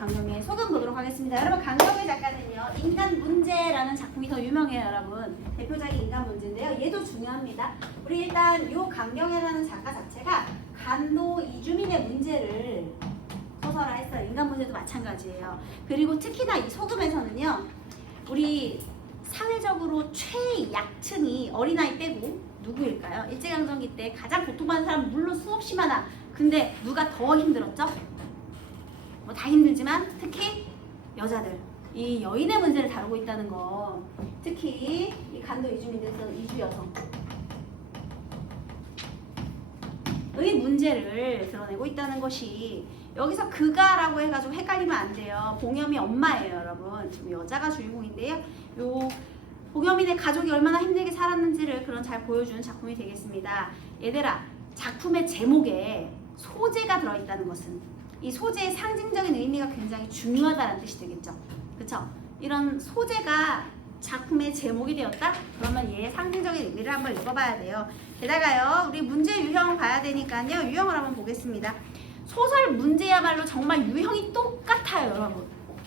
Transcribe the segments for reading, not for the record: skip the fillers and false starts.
강경의 소금 보도록 하겠습니다. 여러분 강경의 작가는요. 인간 문제라는 작품이 더 유명해요. 여러분. 대표작이 인간 문제인데요. 얘도 중요합니다. 우리 일단 요 강경애라는 작가 자체가 간도 이주민의 문제를 소설화했어요. 인간 문제도 마찬가지예요. 그리고 특히나 이 소금에서는요. 우리 사회적으로 최약층이 어린아이 빼고 누구일까요? 일제강점기 때 가장 고통받는 사람은 물론 수없이 많아. 근데 누가 더 힘들었죠? 뭐 다 힘들지만 특히 여자들. 이 여인의 문제를 다루고 있다는 거. 특히 이 간도 이주민들에서 이주 여성. 의 문제를 드러내고 있다는 것이 여기서 그가라고 해가지고 헷갈리면 안 돼요. 봉여미 엄마예요, 여러분. 지금 여자가 주인공인데요. 요 봉여민의 가족이 얼마나 힘들게 살았는지를 그런 잘 보여주는 작품이 되겠습니다. 얘들아, 작품의 제목에 소재가 들어있다는 것은 이 소재의 상징적인 의미가 굉장히 중요하다는 뜻이 되겠죠. 그쵸? 이런 소재가 작품의 제목이 되었다? 그러면 얘의 상징적인 의미를 한번 읽어봐야 돼요. 게다가요, 우리 문제 유형 봐야 되니까요. 유형을 한번 보겠습니다. 소설 문제야말로 정말 유형이 똑같아요, 여러분.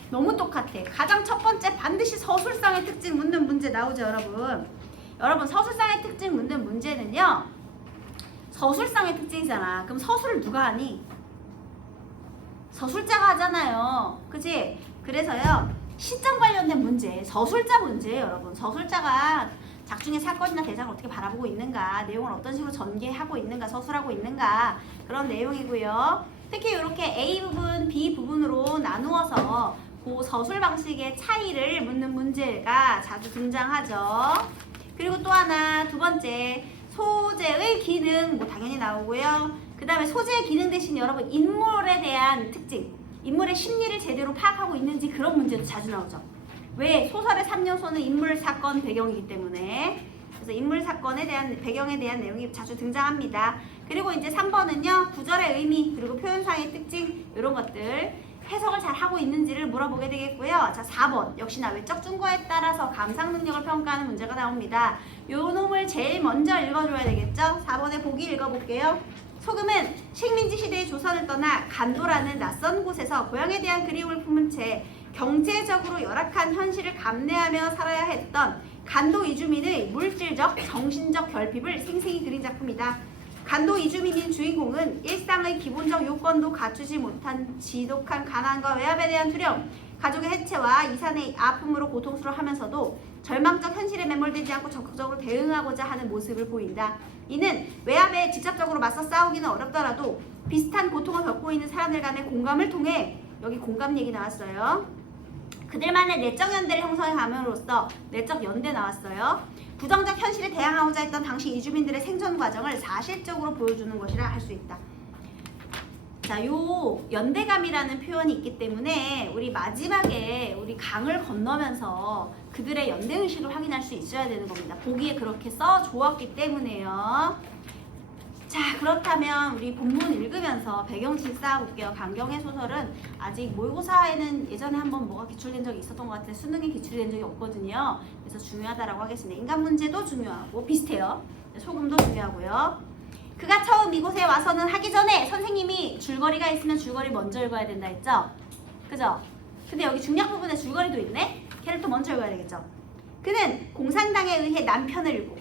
너무 똑같아. 가장 첫 번째 반드시 서술상의 특징 묻는 문제 나오죠, 여러분. 여러분, 서술상의 특징 묻는 문제는요. 서술상의 특징이잖아. 그럼 서술을 누가 하니? 서술자가 하잖아요. 그치? 그래서요. 시점 관련된 문제, 서술자 문제예요, 여러분. 서술자가 작중의 사건이나 대상을 어떻게 바라보고 있는가, 내용을 어떤 식으로 전개하고 있는가, 서술하고 있는가, 그런 내용이고요. 특히 이렇게 A 부분, B 부분으로 나누어서 그 서술 방식의 차이를 묻는 문제가 자주 등장하죠. 그리고 또 하나, 두 번째, 소재의 기능, 뭐 당연히 나오고요. 그 다음에 소재의 기능 대신 여러분 인물에 대한 특징, 인물의 심리를 제대로 파악하고 있는지 그런 문제도 자주 나오죠. 왜? 소설의 3요소는 인물, 사건, 배경이기 때문에. 그래서 인물, 사건에 대한 배경에 대한 내용이 자주 등장합니다. 그리고 이제 3번은요. 구절의 의미, 그리고 표현상의 특징 이런 것들 해석을 잘 하고 있는지를 물어보게 되겠고요. 자, 4번 역시나 외적 증거에 따라서 감상 능력을 평가하는 문제가 나옵니다. 요 놈을 제일 먼저 읽어줘야 되겠죠. 4번의 보기 읽어볼게요. 소금은 식민지 시대의 조선을 떠나 간도라는 낯선 곳에서 고향에 대한 그리움을 품은 채 경제적으로 열악한 현실을 감내하며 살아야 했던 간도 이주민의 물질적, 정신적 결핍을 생생히 그린 작품이다. 간도 이주민인 주인공은 일상의 기본적 요건도 갖추지 못한 지독한 가난과 외압에 대한 두려움, 가족의 해체와 이산의 아픔으로 고통스러워하면서도 절망적 현실에 매몰되지 않고 적극적으로 대응하고자 하는 모습을 보인다. 이는 외압에 직접적으로 맞서 싸우기는 어렵더라도 비슷한 고통을 겪고 있는 사람들 간의 공감을 통해, 여기 공감 얘기 나왔어요. 그들만의 내적 연대를 형성해 감으로써 내적 연대 나왔어요. 부정적 현실에 대항하고자 했던 당시 이주민들의 생존 과정을 사실적으로 보여주는 것이라 할 수 있다. 자, 요 연대감이라는 표현이 있기 때문에 우리 마지막에 우리 강을 건너면서 그들의 연대의식을 확인할 수 있어야 되는 겁니다. 보기에 그렇게 써주었기 때문에요. 자, 그렇다면 우리 본문 읽으면서 배경지 쌓아볼게요. 강경의 소설은 아직 모의고사에는 예전에 한번 뭐가 기출된 적이 있었던 것 같은데 수능에 기출된 적이 없거든요. 그래서 중요하다라고 하겠습니다. 인간 문제도 중요하고 비슷해요. 소금도 중요하고요. 그가 처음 이곳에 와서는 하기 전에 선생님이 줄거리가 있으면 줄거리 먼저 읽어야 된다 했죠? 그죠? 근데 여기 중략 부분에 줄거리도 있네? 걔를 또 먼저 읽어야 되겠죠? 그는 공산당에 의해 남편을 잃고,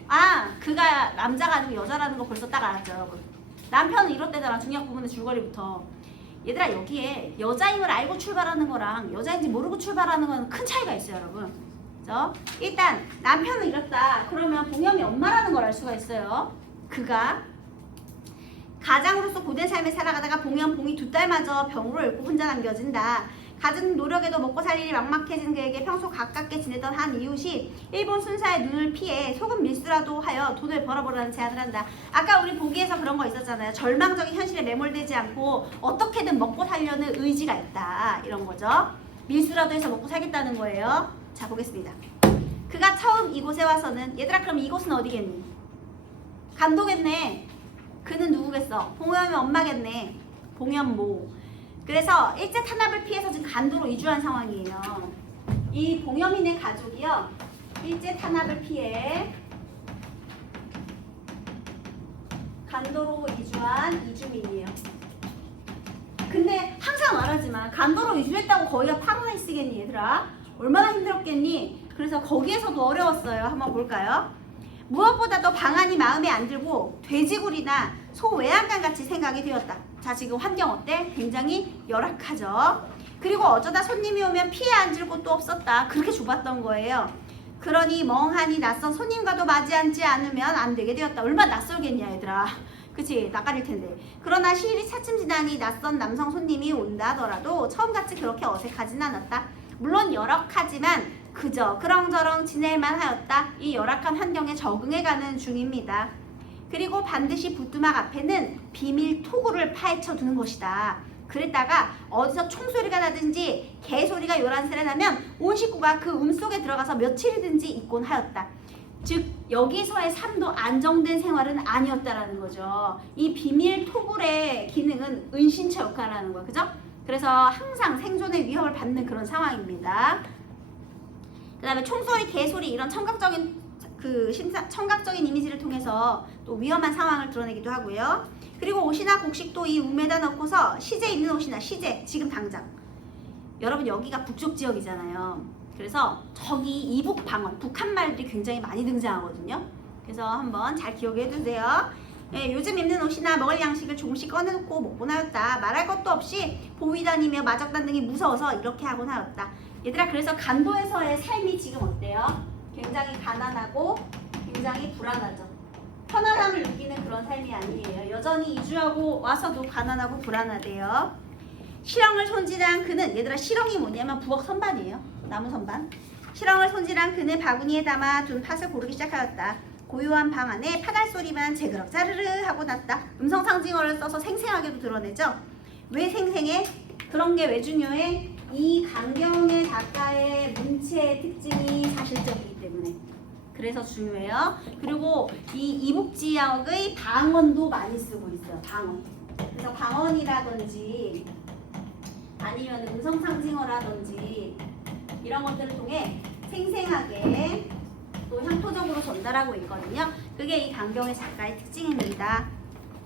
그가 남자가 아니고 여자라는 거 벌써 딱 알았죠, 여러분. 남편은 이렇대잖아, 중략 부분의 줄거리부터. 얘들아, 여기에 여자임을 알고 출발하는 거랑 여자인지 모르고 출발하는 건 큰 차이가 있어요, 여러분. 그죠? 일단 남편은 이렇다. 그러면 봉염이 엄마라는 걸 알 수가 있어요. 그가 가장으로서 고된 삶을 살아가다가 봉이 두 딸마저 병으로 앓고 혼자 남겨진다. 갖은 노력에도 먹고 살 일이 막막해진 그에게 평소 가깝게 지내던 한 이웃이 일본 순사의 눈을 피해 소금 밀수라도 하여 돈을 벌어보라는 제안을 한다. 아까 우리 보기에서 그런 거 있었잖아요. 절망적인 현실에 매몰되지 않고 어떻게든 먹고 살려는 의지가 있다. 이런 거죠. 밀수라도 해서 먹고 살겠다는 거예요. 자, 보겠습니다. 그가 처음 이곳에 와서는, 얘들아 그럼 이곳은 어디겠니? 간도겠네. 그는 누구겠어? 봉염이 엄마겠네. 봉염모. 그래서 일제 탄압을 피해서 지금 간도로 이주한 상황이에요. 이 봉염인의 가족이요. 일제 탄압을 피해 간도로 이주한 이주민이에요. 근데 항상 말하지만 힘들었잖아. 간도로 위주했다고 거기가 8원에 쓰겠니 얘들아? 얼마나 힘들었겠니? 그래서 거기에서도 어려웠어요. 한번 볼까요? 무엇보다도 방안이 마음에 안 들고 돼지굴이나 소외양간 같이 생각이 되었다. 자, 지금 환경 어때? 굉장히 열악하죠. 그리고 어쩌다 손님이 오면 피해 앉을 곳도 없었다. 그렇게 좁았던 거예요. 그러니 멍하니 낯선 손님과도 맞이 앉지 않으면 안 되게 되었다. 얼마나 낯설겠냐 얘들아. 그치? 낯가릴 텐데. 그러나 시일이 차츰 지나니 낯선 남성 손님이 온다 하더라도 처음같이 그렇게 어색하진 않았다. 물론 열악하지만 그저 그렁저렁 지낼만 하였다. 이 열악한 환경에 적응해가는 중입니다. 그리고 반드시 부뚜막 앞에는 비밀 토구를 파헤쳐 두는 것이다. 그랬다가 어디서 총소리가 나든지 개소리가 요란스레 나면 온 식구가 그 속에 들어가서 며칠이든지 있곤 하였다. 즉 여기서의 삶도 안정된 생활은 아니었다라는 거죠. 이 비밀 토굴의 기능은 은신처 역할을 하는 거예요. 그죠? 그래서 항상 생존의 위협을 받는 그런 상황입니다. 그 다음에 총소리, 개소리 이런 청각적인 청각적인 이미지를 통해서 또 위험한 상황을 드러내기도 하고요. 그리고 옷이나 곡식도 이 움에다 넣고서 시제 입는 옷이나 시제 지금 당장 여러분 여기가 북쪽 지역이잖아요. 그래서 저기 이북 방언 북한 말들이 굉장히 많이 등장하거든요. 그래서 한번 잘 기억해 두세요. 예, 요즘 입는 옷이나 먹을 양식을 조금씩 꺼내놓고 먹곤 하였다. 말할 것도 없이 보위 다니며 마적단 등이 무서워서 이렇게 하곤 하였다. 얘들아 그래서 간도에서의 삶이 지금 어때요? 굉장히 가난하고 굉장히 불안하죠. 편안함을 느끼는 그런 삶이 아니에요. 여전히 이주하고 와서도 가난하고 불안하대요. 실형을 손질한 그는 얘들아 실형이 뭐냐면 부엌 선반이에요. 나무 선반. 실형을 손질한 그는 바구니에 담아 둔 팥을 고르기 시작하였다. 고요한 방 안에 파달 소리만 제그럭 자르르 하고 났다. 음성 상징어를 써서 생생하게도 드러내죠. 왜 생생해? 그런 게 왜 중요해? 이 강경의 작가의 문체의 특징이 사실적이기 때문에 그래서 중요해요. 그리고 이 이북 지역의 방언도 많이 쓰고 있어요. 방언. 그래서 방언이라든지 아니면 음성 상징어라든지 이런 것들을 통해 생생하게 또 향토적으로 전달하고 있거든요. 그게 이 강경의 작가의 특징입니다.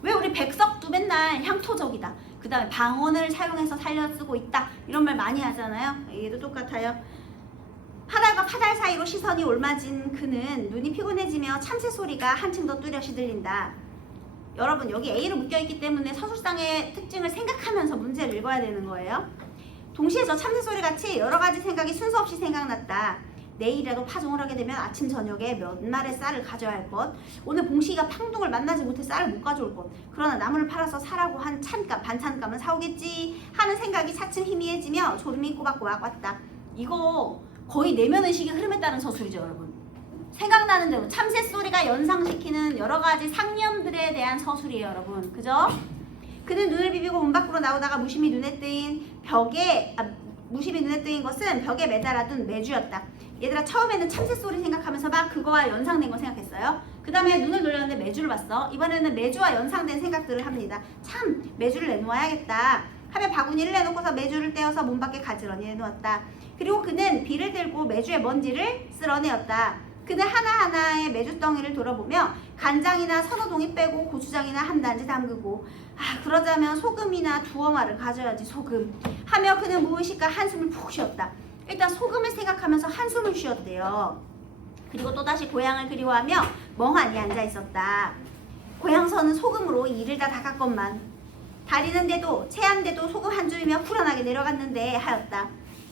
왜 우리 백석도 맨날 향토적이다. 그 다음에 방언을 사용해서 살려 쓰고 있다. 이런 말 많이 하잖아요. 얘도 똑같아요. 파달과 파달 사이로 시선이 옮아진 그는 눈이 피곤해지며 참새 소리가 한층 더 뚜렷이 들린다. 여러분 여기 A로 묶여있기 때문에 서술상의 특징을 생각하면서 문제를 읽어야 되는 거예요. 동시에 저 참새 소리 같이 여러 가지 생각이 순서 없이 생각났다. 내일이라도 파종을 하게 되면 아침 저녁에 몇 마리의 쌀을 가져야 할 것. 오늘 봉식이가 팡둥을 만나지 못해 쌀을 못 가져올 것. 그러나 나무를 팔아서 사라고 한 찬값, 반찬값은 사오겠지 하는 생각이 차츰 희미해지며 졸음이 꼬박꼬박 왔다. 이거 거의 내면의식의 흐름에 따른 서술이죠 여러분. 생각나는 대로 참새 소리가 연상시키는 여러 가지 상념들에 대한 서술이에요 여러분. 그죠? 그는 눈을 비비고 문 밖으로 나오다가 무심히 눈에 뜨인 것은 벽에 매달아둔 매주였다. 얘들아 처음에는 참새 소리 생각하면서 막 그거와 연상된 거 생각했어요. 그 다음에 눈을 돌렸는데 매주를 봤어. 이번에는 매주와 연상된 생각들을 합니다. 참 매주를 내놓아야겠다 하며 바구니를 내놓고서 매주를 떼어서 문 밖에 가지런히 내놓았다. 그리고 그는 비를 들고 매주의 먼지를 쓸어내었다. 그는 하나하나의 매주덩이를 돌아보며 간장이나 서너 동이 빼고 고추장이나 한 단지 담그고 그러자면 소금이나 두어 마를 가져야지 소금 하며 그는 무의식과 한숨을 푹 쉬었다. 일단 소금을 생각하면서 한숨을 쉬었대요. 그리고 또다시 고향을 그리워하며 멍하니 앉아 있었다. 고향서는 소금으로 이를 다 닦았건만 다리는데도 체한데도 소금 한 줄이며 후련하게 내려갔는데 하였다.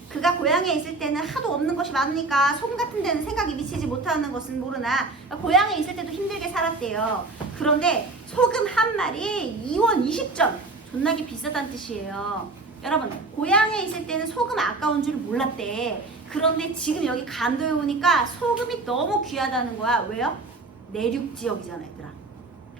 그가 고향에 있을 때는 하도 없는 것이 많으니까 소금 같은 데는 생각이 미치지 못하는 것은 모르나 고향에 있을 때도 힘들게 살았대요. 그런데 소금 한 마리에 2원 20전 존나게 비싸다는 뜻이에요. 여러분 고향에 있을 때는 소금 아까운 줄 몰랐대. 그런데 지금 여기 간도에 오니까 소금이 너무 귀하다는 거야. 왜요? 내륙 지역이잖아 얘들아.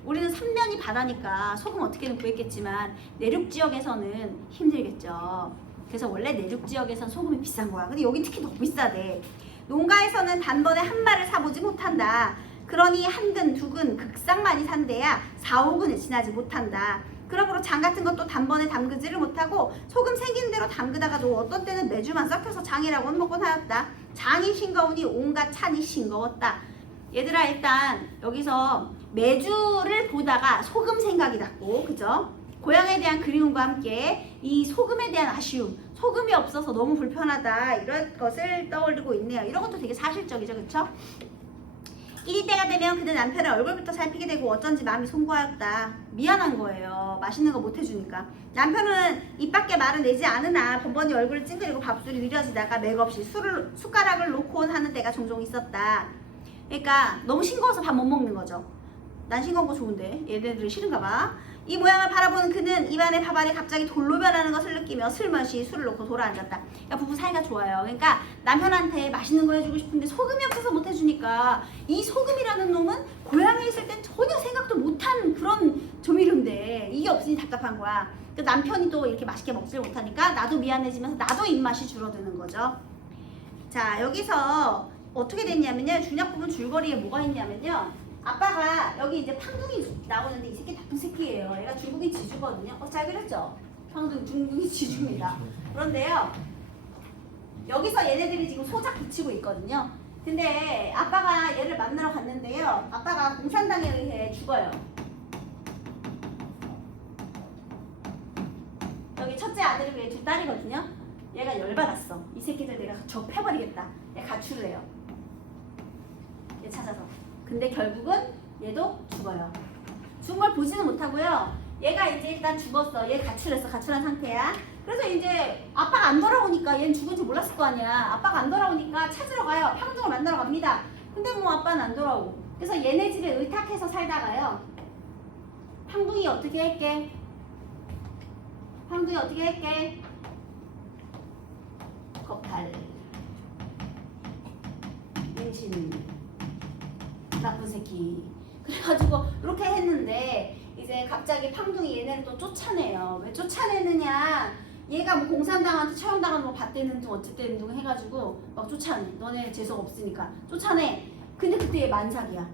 우리는 삼면이 바다니까 소금 어떻게든 구했겠지만 내륙 지역에서는 힘들겠죠. 그래서 원래 내륙 지역에선 소금이 비싼 거야. 근데 여기 특히 너무 비싸대. 농가에서는 단번에 한 마를 사보지 못한다. 그러니 한 근, 두 근 극상 많이 산대야 4, 5근을 지나지 못한다. 그러므로 장 같은 것도 단번에 담그지를 못하고 소금 생긴 대로 담그다가도 어떤 때는 매주만 썩혀서 장이라고 먹곤 하였다. 장이 싱거우니 온갖 찬이 싱거웠다. 얘들아 일단 여기서 매주를 보다가 소금 생각이 났고 그죠? 고향에 대한 그리움과 함께 이 소금에 대한 아쉬움, 소금이 없어서 너무 불편하다 이런 것을 떠올리고 있네요. 이런 것도 되게 사실적이죠, 그렇죠? 이리 때가 되면 그는 남편의 얼굴부터 살피게 되고 어쩐지 마음이 송구하였다. 미안한 거예요. 맛있는 거 못 해주니까. 남편은 입 밖에 말을 내지 않으나 번번이 얼굴을 찡그리고 밥술이 느려지다가 맥없이 숟가락을 놓곤 하는 때가 종종 있었다. 그러니까 너무 싱거워서 밥 못 먹는 거죠. 난 싱거운 거 좋은데 얘네들이 싫은가 봐. 이 모양을 바라보는 그는 입안의 밥알이 갑자기 돌로 변하는 것을 느끼며 슬며시 술을 놓고 돌아앉았다. 그러니까 부부 사이가 좋아요. 그러니까 남편한테 맛있는 거 해주고 싶은데 소금이 없어서 못 해주니까 이 소금이라는 놈은 고향에 있을 땐 전혀 생각도 못한 그런 조미료인데 이게 없으니 답답한 거야. 그러니까 남편이 또 이렇게 맛있게 먹지를 못하니까 나도 미안해지면서 나도 입맛이 줄어드는 거죠. 자, 여기서 어떻게 됐냐면요. 준약 부분 줄거리에 뭐가 있냐면요. 아빠가 여기 이제 팡둥이 나오는데 이 새끼 나쁜 새끼예요. 얘가 중국인 지주거든요. 잘 그렸죠? 중국인 지주입니다. 그런데요. 여기서 얘네들이 지금 소작 붙이고 있거든요. 근데 아빠가 얘를 만나러 갔는데요. 아빠가 공산당에 의해 죽어요. 여기 첫째 아들을 위해 두 딸이거든요. 얘가 열받았어. 이 새끼들 내가 접해버리겠다. 얘 가출을 해요. 얘 찾아서. 근데 결국은 얘도 죽어요. 죽은 걸 보지는 못하고요. 얘가 이제 일단 죽었어. 얘 가출했어. 가출한 상태야. 그래서 이제 아빠가 안 돌아오니까 얘는 죽은지 몰랐을 거 아니야. 아빠가 안 돌아오니까 찾으러 가요. 팡둥을 만나러 갑니다. 근데 뭐 아빠는 안 돌아오고. 그래서 얘네 집에 의탁해서 살다가요. 팡둥이 어떻게 할게? 팡둥이 어떻게 할게? 겁탈. 임신. 나쁜 새끼. 그래가지고 이렇게 했는데 이제 갑자기 팡둥이 얘네를 또 쫓아내요. 왜 쫓아내느냐? 얘가 뭐 공산당한테 처형당하는 거 봤대는 둥 어쨌든 둥 해가지고 막 쫓아내. 너네 재석 없으니까 쫓아내. 근데 그때 얘 만삭이야.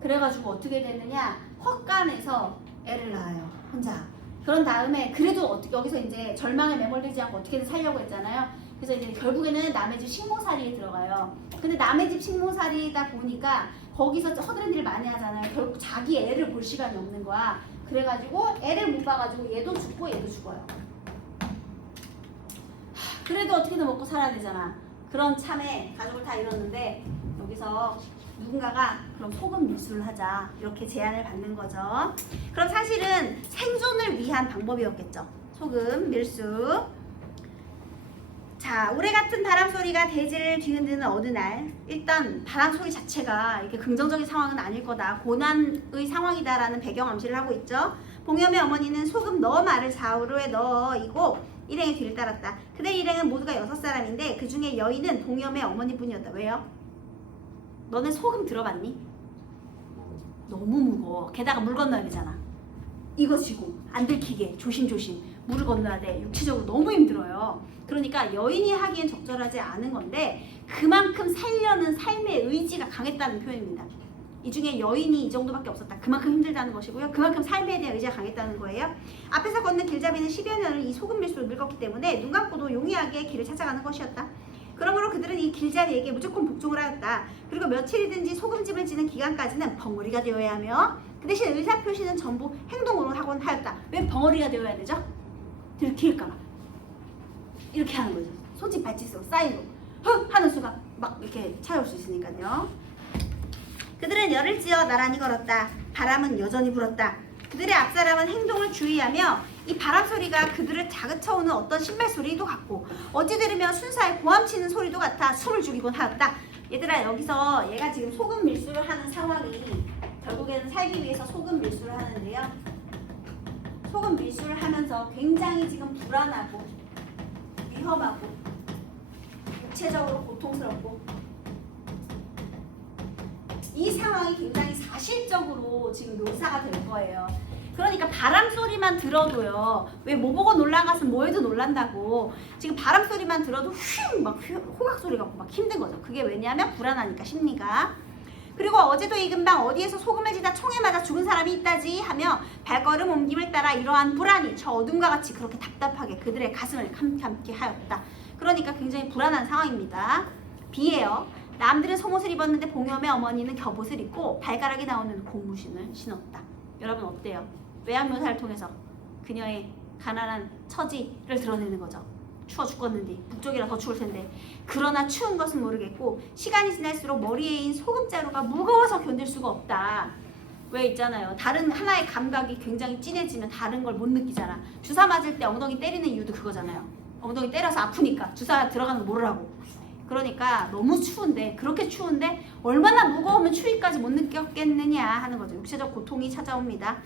그래가지고 어떻게 됐느냐? 헛간에서 애를 낳아요. 혼자. 그런 다음에 그래도 여기서 이제 절망에 매몰되지 않고 어떻게든 살려고 했잖아요. 그래서 이제 결국에는 남의 집 식모살이에 들어가요. 근데 남의 집 식모살이다 보니까 거기서 허드렛 일 많이 하잖아요. 결국 자기 애를 볼 시간이 없는 거야. 그래가지고 애를 못 봐가지고 얘도 죽고 얘도 죽어요. 그래도 어떻게든 먹고 살아야 되잖아. 그런 참에 가족을 다 잃었는데 여기서 누군가가 그럼 소금 밀수를 하자 이렇게 제안을 받는 거죠. 그럼 사실은 생존을 위한 방법이었겠죠. 소금 밀수. 자, 우레 같은 바람 소리가 대지를 뒤흔드는 어느 날, 일단 바람 소리 자체가 이렇게 긍정적인 상황은 아닐 거다. 고난의 상황이다라는 배경 암시를 하고 있죠. 봉염의 어머니는 소금 넣어 말을 좌우로에 넣어이고 일행의 뒤를 따랐다. 그대 일행은 모두가 6사람인데 그 중에 여인은 봉염의 어머니뿐이었다. 왜요? 너네 소금 들어봤니? 너무 무거워. 게다가 물 건너야 되잖아. 이거 쥐고 안 들키게 조심조심 물을 건너야 돼. 육체적으로 너무 힘들어요. 그러니까 여인이 하기엔 적절하지 않은 건데 그만큼 살려는 삶의 의지가 강했다는 표현입니다. 이 중에 여인이 이 정도밖에 없었다. 그만큼 힘들다는 것이고요. 그만큼 삶에 대한 의지가 강했다는 거예요. 앞에서 걷는 길잡이는 10여 년을 이 소금 밀수로 늙었기 때문에 눈 감고도 용이하게 길을 찾아가는 것이었다. 그러므로 그들은 이 길잡이에게 무조건 복종을 하였다. 그리고 며칠이든지 소금집을 지는 기간까지는 벙어리가 되어야 하며 그 대신 의사표시는 전부 행동으로 하곤 하였다. 왜 벙어리가 되어야 되죠? 들킬까봐. 이렇게 하는 거죠. 손짓 발짓 쓰고 사인으로 흑 하는 순간 막 이렇게 찾아올 수 있으니까요. 그들은 열을 지어 나란히 걸었다. 바람은 여전히 불었다. 그들의 앞사람은 행동을 주의하며 이 바람 소리가 그들을 자극쳐오는 어떤 신발 소리도 같고 어찌 들으면 순사에 고함치는 소리도 같아 숨을 죽이곤 하였다. 얘들아, 여기서 얘가 지금 소금 밀수를 하는 상황이 결국에는 살기 위해서 소금 밀수를 하는데요. 소금 밀수를 하면서 굉장히 지금 불안하고 위험하고 육체적으로 고통스럽고 이 상황이 굉장히 사실적으로 지금 묘사가 될 거예요. 그러니까 바람 소리만 들어도요. 왜 뭐 보고 놀란 것은 뭐해도 놀란다고. 지금 바람 소리만 들어도 막 호각 소리 같고 막 힘든 거죠. 그게 왜냐하면 불안하니까 심리가. 그리고 어제도 이 근방 어디에서 소금을 지다 총에 맞아 죽은 사람이 있다지 하며 발걸음 옮김을 따라 이러한 불안이 저 어둠과 같이 그렇게 답답하게 그들의 가슴을 캄캄케 하였다. 그러니까 굉장히 불안한 상황입니다. B예요. 남들은 속옷을 입었는데 봉염의 어머니는 겹옷을 입고 발가락이 나오는 고무신을 신었다. 여러분 어때요? 외양 묘사를 통해서 그녀의 가난한 처지를 드러내는 거죠. 추워 죽겠는데, 북쪽이라 더 추울 텐데. 그러나 추운 것은 모르겠고 시간이 지날수록 머리에 인 소금자루가 무거워서 견딜 수가 없다. 왜 있잖아요. 다른 하나의 감각이 굉장히 진해지면 다른 걸 못 느끼잖아. 주사 맞을 때 엉덩이 때리는 이유도 그거잖아요. 엉덩이 때려서 아프니까 주사 들어가는 거 모르라고. 그러니까 너무 추운데, 그렇게 추운데 얼마나 무거우면 추위까지 못 느꼈겠느냐 하는 거죠. 육체적 고통이 찾아옵니다.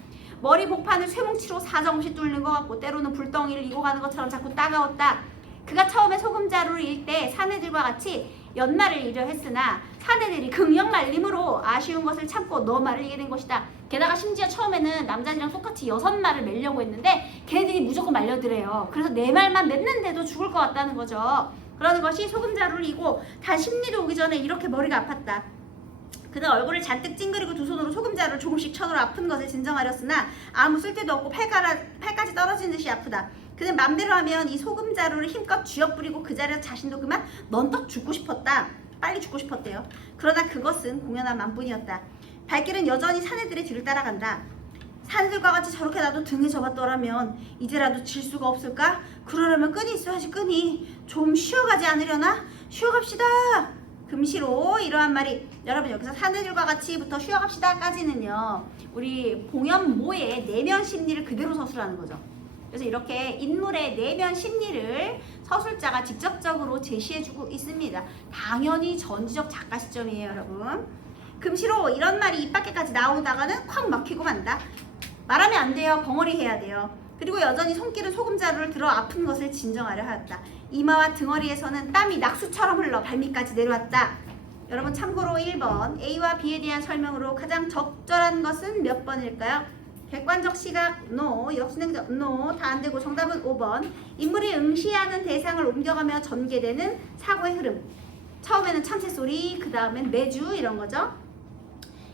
머리 복판을 쇠뭉치로 사정없이 뚫는 것 같고 때로는 불덩이를 이고 가는 것처럼 자꾸 따가웠다. 그가 처음에 소금자루를 일 때 사내들과 같이 연말을 이려 했으나 사내들이 극력 말림으로 아쉬운 것을 참고 너 말을 이게 된 것이다. 게다가 심지어 처음에는 남자들이랑 똑같이 6말을 맺려고 했는데 걔네들이 무조건 말려드래요. 그래서 내 말만 맺는데도 죽을 것 같다는 거죠. 그러는 것이 소금자루를 이고 단 심리도 오기 전에 이렇게 머리가 아팠다. 그는 얼굴을 잔뜩 찡그리고 두 손으로 소금자루를 조금씩 쳐들어 아픈 것을 진정하렸으나 아무 쓸데도 없고 팔까지 떨어지는 듯이 아프다. 그는 맘대로 하면 이 소금자루를 힘껏 쥐어뿌리고 그 자리에서 자신도 그만 넌떡 죽고 싶었다. 빨리 죽고 싶었대요. 그러나 그것은 공연한 맘뿐이었다. 발길은 여전히 사내들의 뒤를 따라간다. 사내들과 같이 저렇게 나도 등에 접었더라면 이제라도 질 수가 없을까? 그러려면 끈이 있어야지. 끈이 좀 쉬어가지 않으려나? 쉬어갑시다. 금시로 이러한 말이, 여러분 여기서 사내들과 같이부터 쉬어갑시다 까지는요 우리 봉연모의 내면 심리를 그대로 서술하는 거죠. 그래서 이렇게 인물의 내면 심리를 서술자가 직접적으로 제시해주고 있습니다. 당연히 전지적 작가 시점이에요, 여러분. 금시로 이런 말이 입 밖에까지 나오다가는 콱 막히고 만다. 말하면 안 돼요. 벙어리 해야 돼요. 그리고 여전히 손길은 소금자루를 들어 아픈 것을 진정하려 하였다. 이마와 등허리에서는 땀이 낙수처럼 흘러 발밑까지 내려왔다. 여러분 참고로 1번 A와 B에 대한 설명으로 가장 적절한 것은 몇 번일까요? 객관적 시각 NO, 역순행적 NO, 다 안되고 정답은 5번. 인물이 응시하는 대상을 옮겨가며 전개되는 사고의 흐름. 처음에는 참새소리, 그 다음엔 매주 이런 거죠.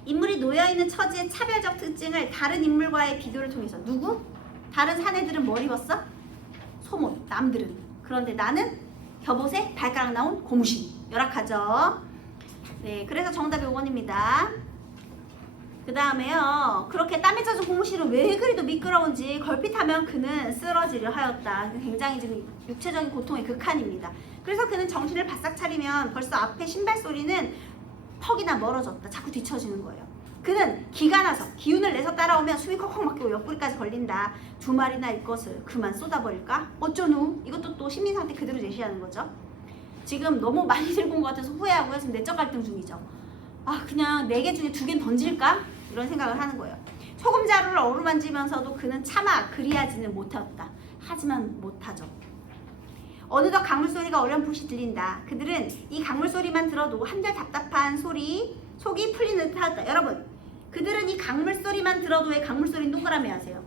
인물이 놓여있는 처지의 차별적 특징을 다른 인물과의 비교를 통해서. 누구? 다른 사내들은 뭘 입었어? 소못, 남들은. 그런데 나는 겹옷에 발가락 나온 고무신. 열악하죠? 네, 그래서 정답이 5번입니다. 그 다음에요. 그렇게 땀에 젖은 고무신은 왜 그리도 미끄러운지 걸핏하면 그는 쓰러지려 하였다. 굉장히 지금 육체적인 고통의 극한입니다. 그래서 그는 정신을 바싹 차리면 벌써 앞에 신발 소리는 퍽이나 멀어졌다. 자꾸 뒤처지는 거예요. 그는 기가 나서 기운을 내서 따라오면 숨이 컥컥 막히고 옆구리까지 걸린다. 두 마리나 일 것을 그만 쏟아버릴까? 어쩌누? 이것도 또 심리상태 그대로 제시하는 거죠. 지금 너무 많이 들고 온 것 같아서 후회하고 해서 내적 갈등 중이죠. 아, 그냥 4개 중에 2개는 던질까? 이런 생각을 하는 거예요. 소금자루를 어루만지면서도 그는 차마 그리하지는 못하였다. 하지만 못하죠. 어느덧 강물 소리가 어렴풋이 들린다. 그들은 이 강물 소리만 들어도 한결 답답한 속이 풀리는 듯 하였다. 여러분, 그들은 이 강물 소리만 들어도 왜 강물 소리는 동그라미 하세요?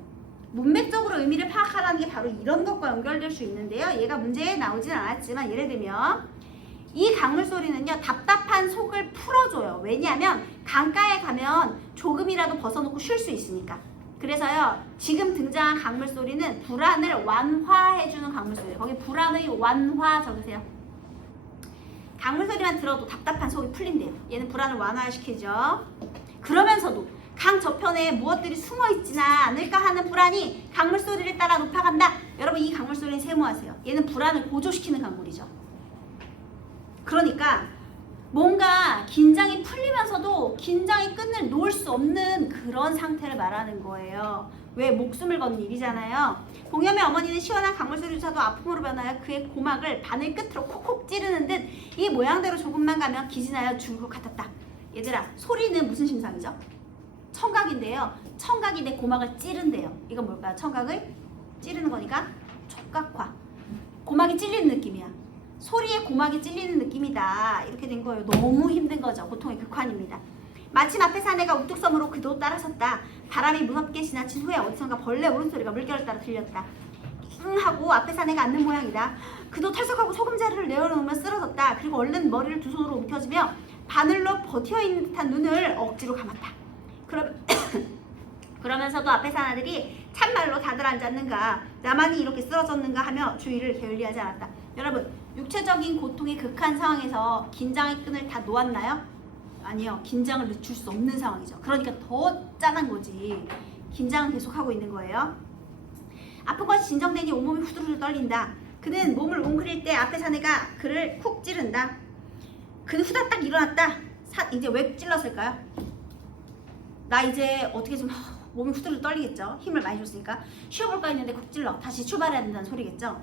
문맥적으로 의미를 파악하라는 게 바로 이런 것과 연결될 수 있는데요. 얘가 문제에 나오진 않았지만 예를 들면 이 강물 소리는요 답답한 속을 풀어줘요. 왜냐하면 강가에 가면 조금이라도 벗어놓고 쉴 수 있으니까. 그래서요 지금 등장한 강물 소리는 불안을 완화해주는 강물 소리. 거기 불안의 완화 적으세요. 강물 소리만 들어도 답답한 속이 풀린대요. 얘는 불안을 완화시키죠. 그러면서도 강 저편에 무엇들이 숨어있지는 않을까 하는 불안이 강물 소리를 따라 높아간다. 여러분 이 강물 소리는 세모하세요. 얘는 불안을 고조시키는 강물이죠. 그러니까 뭔가 긴장이 풀리면서도 긴장의 끈을 놓을 수 없는 그런 상태를 말하는 거예요. 왜? 목숨을 건 일이잖아요. 봉염의 어머니는 시원한 강물소리조차도 아픔으로 변하여 그의 고막을 바늘 끝으로 콕콕 찌르는 듯 이 모양대로 조금만 가면 기진하여 죽을 것 같았다. 얘들아, 소리는 무슨 심상이죠? 청각인데요. 청각이 내 고막을 찌른대요. 이건 뭘까요? 청각을 찌르는 거니까 촉각화. 고막이 찔리는 느낌이야. 소리에 고막이 찔리는 느낌이다. 이렇게 된 거예요. 너무 힘든 거죠. 고통의 극한입니다. 마침 앞에 사내가 우뚝섬으로 그도 따라섰다. 바람이 무섭게 지나친 후에 어디선가 벌레 울음소리가 물결을 따라 들렸다. 응 하고 앞에 사내가 앉는 모양이다. 그도 털썩하고 소금자루를 내어놓으며 쓰러졌다. 그리고 얼른 머리를 두 손으로 움켜쥐며 바늘로 버텨있는 듯한 눈을 억지로 감았다. 그러면서도 앞에 사내들이 참말로 다들 앉았는가, 나만이 이렇게 쓰러졌는가 하며 주의를 게을리하지 않았다. 여러분, 육체적인 고통의 극한 상황에서 긴장의 끈을 다 놓았나요? 아니요. 긴장을 늦출 수 없는 상황이죠. 그러니까 더 짠한 거지. 긴장은 계속하고 있는 거예요. 아픈 것이 진정되니 온몸이 후두루두 떨린다. 그는 몸을 웅크릴 때 앞에 사내가 그를 쿡 찌른다. 그는 후다닥 일어났다. 이제 왜 찔렀을까요? 나 이제 어떻게 좀 몸이 후두루두 떨리겠죠. 힘을 많이 줬으니까 쉬어볼까 했는데 쿡 찔러. 다시 출발해야 된다는 소리겠죠.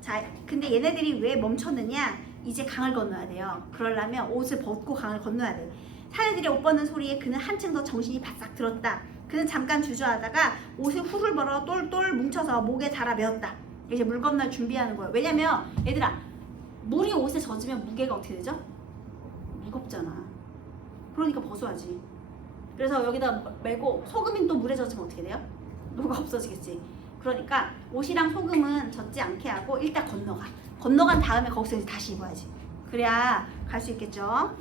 자, 근데 얘네들이 왜 멈췄느냐? 이제 강을 건너야 돼요. 그러려면 옷을 벗고 강을 건너야 돼. 사내들의 옷 벗는 소리에 그는 한층 더 정신이 바싹 들었다. 그는 잠깐 주저하다가 옷을 훌훌 벌어 똘똘 뭉쳐서 목에 달아 메었다. 이제 물 건널 준비하는 거예요. 왜냐면 얘들아, 물이 옷에 젖으면 무게가 어떻게 되죠? 무겁잖아. 그러니까 벗어야지. 그래서 여기다 메고 소금이 또 물에 젖으면 어떻게 돼요? 뭐가 없어지겠지. 그러니까 옷이랑 소금은 젖지 않게 하고 일단 건너가. 건너간 다음에 거기서 이제 다시 입어야지. 그래야 갈 수 있겠죠.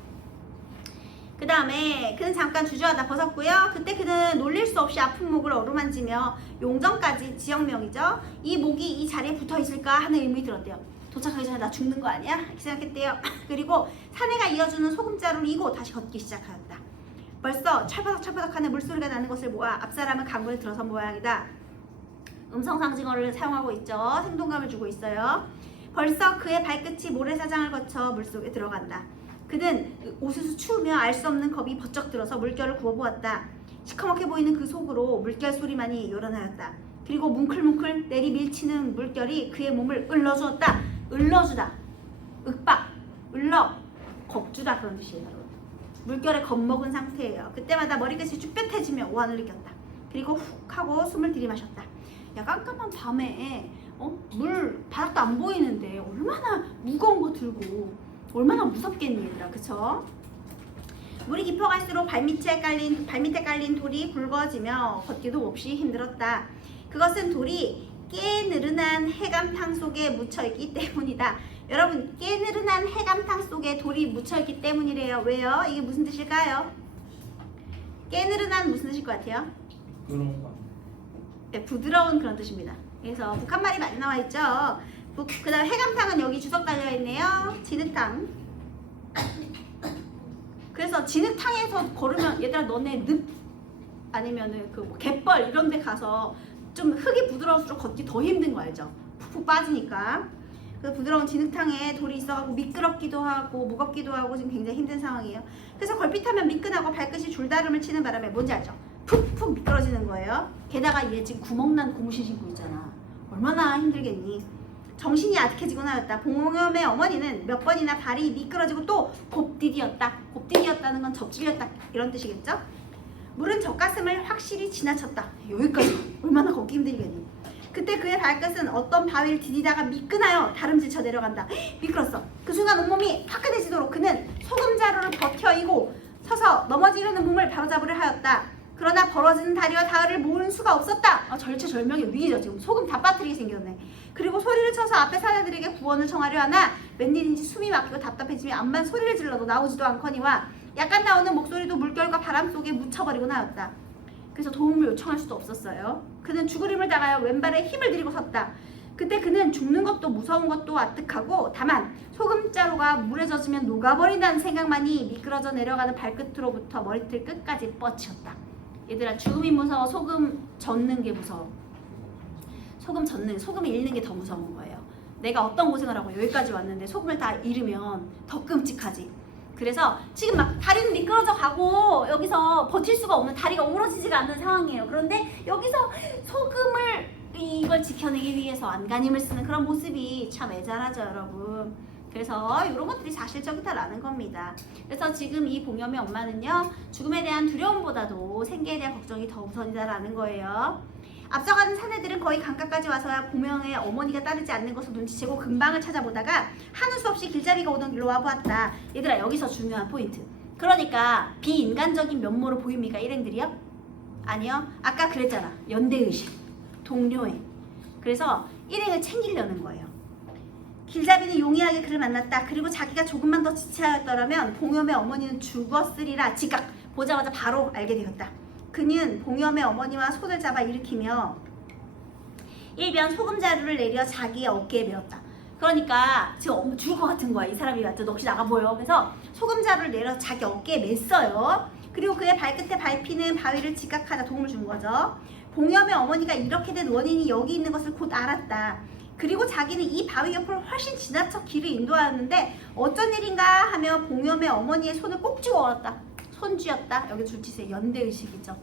그 다음에 그는 잠깐 주저하다 벗었고요. 그때 그는 놀릴 수 없이 아픈 목을 어루만지며 용정까지 지역명이죠. 이 목이 이 자리에 붙어 있을까 하는 의문이 들었대요. 도착하기 전에 나 죽는 거 아니야? 이렇게 생각했대요. 그리고 사내가 이어주는 소금자루를 이고 다시 걷기 시작하였다. 벌써 철바닥철바닥하는 물소리가 나는 것을 보아 앞사람은 강문에 들어선 모양이다. 음성 상징어를 사용하고 있죠. 생동감을 주고 있어요. 벌써 그의 발끝이 모래사장을 거쳐 물속에 들어간다. 그는 우수수 추우며 알 수 없는 겁이 버쩍 들어서 물결을 구워보았다. 시커멓게 보이는 그 속으로 물결 소리만이 요란하였다. 그리고 뭉클뭉클 내리밀치는 물결이 그의 몸을 을러주었다. 을러주다. 윽박, 을러, 겁주다 그런 뜻이에요. 물결에 겁먹은 상태예요. 그때마다 머리끝이 쭈뼛해지며 오한을 느꼈다. 그리고 훅 하고 숨을 들이마셨다. 야, 깜깜한 밤에 물 바닥도 안 보이는데 얼마나 무거운 거 들고 얼마나 무섭겠니 얘들아, 그쵸? 물이 깊어갈수록 발밑에 깔린 돌이 굵어지며 걷기도 몹시 힘들었다. 그것은 돌이 깨느른한 해감탕 속에 묻혀있기 때문이다. 여러분, 깨느른한 해감탕 속에 돌이 묻혀있기 때문이래요. 왜요? 이게 무슨 뜻일까요? 깨느른한 무슨 뜻일 것 같아요? 그런 거. 네, 부드러운 그런 뜻입니다. 그래서 북한말이 많이 나와 있죠. 그 다음 해감탕은 여기 주석 달려있네요. 진흙탕. 그래서 진흙탕에서 걸으면 얘들아 너네 늪 아니면은 그 뭐 갯벌 이런 데 가서 좀 흙이 부드러울수록 걷기 더 힘든 거 알죠? 푹푹 빠지니까. 그 부드러운 진흙탕에 돌이 있어가지고 미끄럽기도 하고 무겁기도 하고 지금 굉장히 힘든 상황이에요. 그래서 걸핏하면 미끈하고 발끝이 줄다름을 치는 바람에 뭔지 알죠? 푹푹 미끄러지는 거예요. 게다가 얘 지금 구멍난 고무신 신고 있잖아. 얼마나 힘들겠니? 정신이 아득해지곤 하였다. 봉염의 어머니는 몇 번이나 발이 미끄러지고 또 곱디디었다. 곱디디었다는 건 접질렸다 이런 뜻이겠죠? 물은 젖가슴을 확실히 지나쳤다. 여기까지 얼마나 걷기 힘들겠니? 그때 그의 발끝은 어떤 바위를 디디다가 미끈하여 다름질쳐 내려간다. 미끄렀어. 그 순간 온몸이 화끈해지도록 그는 소금자루를 버텨 이고 서서 넘어지려는 몸을 바로잡으려 하였다. 그러나 벌어지는 다리와 다리를 모을 수가 없었다. 절체절명의 위기죠. 지금 소금 다 빠뜨리게 생겼네. 그리고 소리를 쳐서 앞에 사람들에게 구원을 청하려 하나 웬일인지 숨이 막히고 답답해지며 암만 소리를 질러도 나오지도 않거니와 약간 나오는 목소리도 물결과 바람 속에 묻혀버리곤 하였다. 그래서 도움을 요청할 수도 없었어요. 그는 죽으림을 당하여 왼발에 힘을 들이고 섰다. 그때 그는 죽는 것도 무서운 것도 아득하고 다만 소금자루가 물에 젖으면 녹아버린다는 생각만이 미끄러져 내려가는 발끝으로부터 머리털 끝까지 뻗쳤다. 얘들아, 죽음이 무서워 소금 젓는 게 무서워. 소금이 잃는 게 더 무서운 거예요. 내가 어떤 고생을 하고 여기까지 왔는데 소금을 다 잃으면 더 끔찍하지. 그래서 지금 막 다리는 미끄러져 가고 여기서 버틸 수가 없는, 다리가 오므러지지가 않는 상황이에요. 그런데 여기서 소금을 이걸 지켜내기 위해서 안간힘을 쓰는 그런 모습이 참 애잔하죠, 여러분. 그래서 이런 것들이 사실적이다라는 겁니다. 그래서 지금 이 봉염의 엄마는요, 죽음에 대한 두려움보다도 생계에 대한 걱정이 더 우선이다라는 거예요. 앞서가는 사내들은 거의 강가까지 와서야 봉염의 어머니가 따르지 않는 것을 눈치채고 근방을 찾아보다가 하는 수 없이 길잡이가 오던 길로 와보았다. 얘들아, 여기서 중요한 포인트. 그러니까 비인간적인 면모로 보입니까, 일행들이요? 아니요. 아까 그랬잖아. 연대의식, 동료애. 그래서 일행을 챙기려는 거예요. 길잡이는 용이하게 그를 만났다. 그리고 자기가 조금만 더 지체하였더라면 봉염의 어머니는 죽었으리라 즉각 보자마자 바로 알게 되었다. 그는 봉염의 어머니와 손을 잡아 일으키며 일변 소금자루를 내려 자기의 어깨에 메었다. 그러니까 지금 죽을 것 같은 거야. 이 사람이 완전 넋이 나가 보여. 그래서 소금자루를 내려 자기 어깨에 맸어요. 그리고 그의 발끝에 밟히는 바위를 지각하자 도움을 준 거죠. 봉염의 어머니가 이렇게 된 원인이 여기 있는 것을 곧 알았다. 그리고 자기는 이 바위 옆을 훨씬 지나쳐 길을 인도하였는데 어쩐 일인가 하며 봉염의 어머니의 손을 꼭 쥐고 걸었다. 손 쥐었다. 여기 줄치세 연대의식이죠.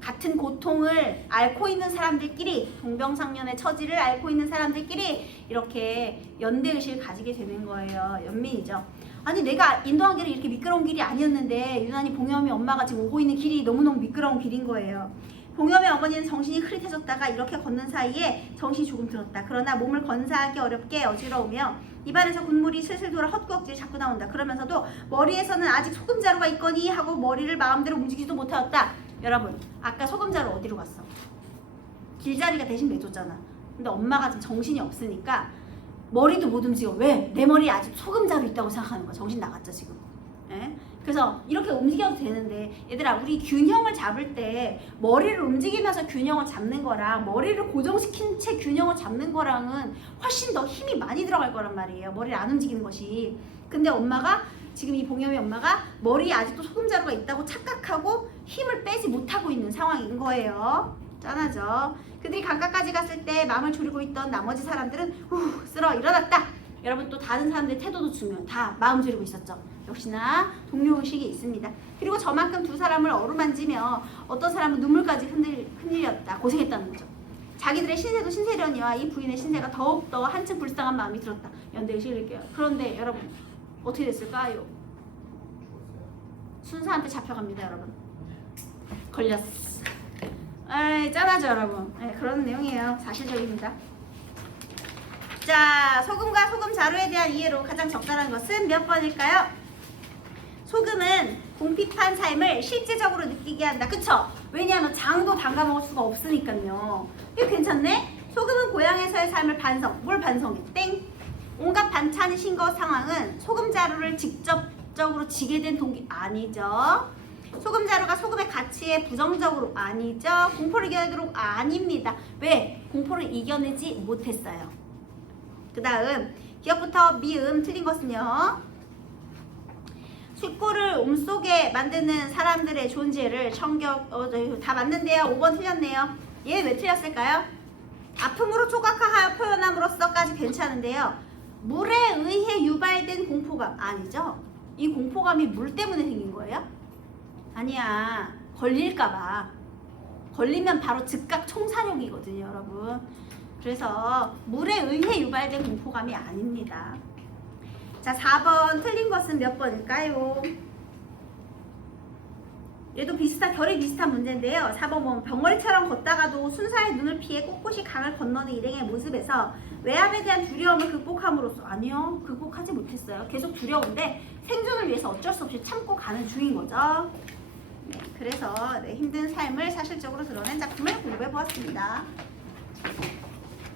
같은 고통을 앓고 있는 사람들끼리, 동병상련의 처지를 앓고 있는 사람들끼리 이렇게 연대의식을 가지게 되는 거예요. 연민이죠. 아니 내가 인도한 길이 이렇게 미끄러운 길이 아니었는데 유난히 봉염이 엄마가 지금 오고 있는 길이 너무너무 미끄러운 길인 거예요. 봉염의 어머니는 정신이 흐릿해졌다가 이렇게 걷는 사이에 정신이 조금 들었다. 그러나 몸을 건사하기 어렵게 어지러우며 입안에서 군물이 슬슬 돌아 헛구역질이 자꾸 나온다. 그러면서도 머리에서는 아직 소금자루가 있거니 하고 머리를 마음대로 움직이지도 못하였다. 여러분 아까 소금자루 어디로 갔어? 길자리가 대신 내줬잖아. 근데 엄마가 지금 정신이 없으니까 머리도 못 움직여. 왜? 내 머리에 아직 소금자루 있다고 생각하는 거야. 정신 나갔죠 지금. 예? 그래서 이렇게 움직여도 되는데 얘들아 우리 균형을 잡을 때 머리를 움직이면서 균형을 잡는 거랑 머리를 고정시킨 채 균형을 잡는 거랑은 훨씬 더 힘이 많이 들어갈 거란 말이에요. 머리를 안 움직이는 것이. 근데 엄마가 지금 이 봉염이 엄마가 머리에 아직도 소금자루가 있다고 착각하고 힘을 빼지 못하고 있는 상황인 거예요. 짠하죠. 그들이 강가까지 갔을 때 마음을 졸이고 있던 나머지 사람들은 후 쓰러 일어났다. 여러분 또 다른 사람들의 태도도 중요해요. 다 마음 졸이고 있었죠. 역시나 동료의식이 있습니다. 그리고 저만큼 두 사람을 어루만지며 어떤 사람은 눈물까지 흔들렸다. 고생했다는 거죠. 자기들의 신세도 신세련이와 이 부인의 신세가 더욱더 한층 불쌍한 마음이 들었다. 연대의식을 느껴요. 그런데 여러분 어떻게 됐을까요? 순사한테 잡혀갑니다. 여러분 걸렸어. 에이 짠하죠 여러분. 네, 그런 내용이에요. 사실적입니다. 자, 소금과 소금자루에 대한 이해로 가장 적절한 것은 몇 번일까요? 소금은 궁핍한 삶을 실제적으로 느끼게 한다. 그쵸? 왜냐하면 장도 담가 먹을 수가 없으니까요. 이거 괜찮네? 소금은 고향에서의 삶을 반성. 뭘 반성해? 땡! 온갖 반찬이 신 것 상황은 소금자루를 직접적으로 지게 된 동기 아니죠. 소금자루가 소금의 가치에 부정적으로 아니죠. 공포를 이겨내도록 아닙니다. 왜? 공포를 이겨내지 못했어요. 그 다음 기억부터 미음 틀린 것은요. 숫골을 몸속에 만드는 사람들의 존재를 다 맞는데요. 5번 틀렸네요. 얘 왜 틀렸을까요? 아픔으로 조각화하여 표현함으로써까지 괜찮은데요. 물에 의해 유발된 공포감 아니죠? 이 공포감이 물 때문에 생긴 거예요? 아니야. 걸릴까봐. 걸리면 바로 즉각 총사력이거든요, 여러분. 그래서 물에 의해 유발된 공포감이 아닙니다. 자, 4번 틀린 것은 몇 번일까요? 얘도 결이 비슷한 문제인데요. 4번 보면 병머리처럼 걷다가도 순사의 눈을 피해 꼿꼿이 강을 건너는 일행의 모습에서 외압에 대한 두려움을 극복함으로써 아니요. 극복하지 못했어요. 계속 두려운데 생존을 위해서 어쩔 수 없이 참고 가는 중인 거죠. 네, 그래서 힘든 삶을 사실적으로 드러낸 작품을 공부해 보았습니다.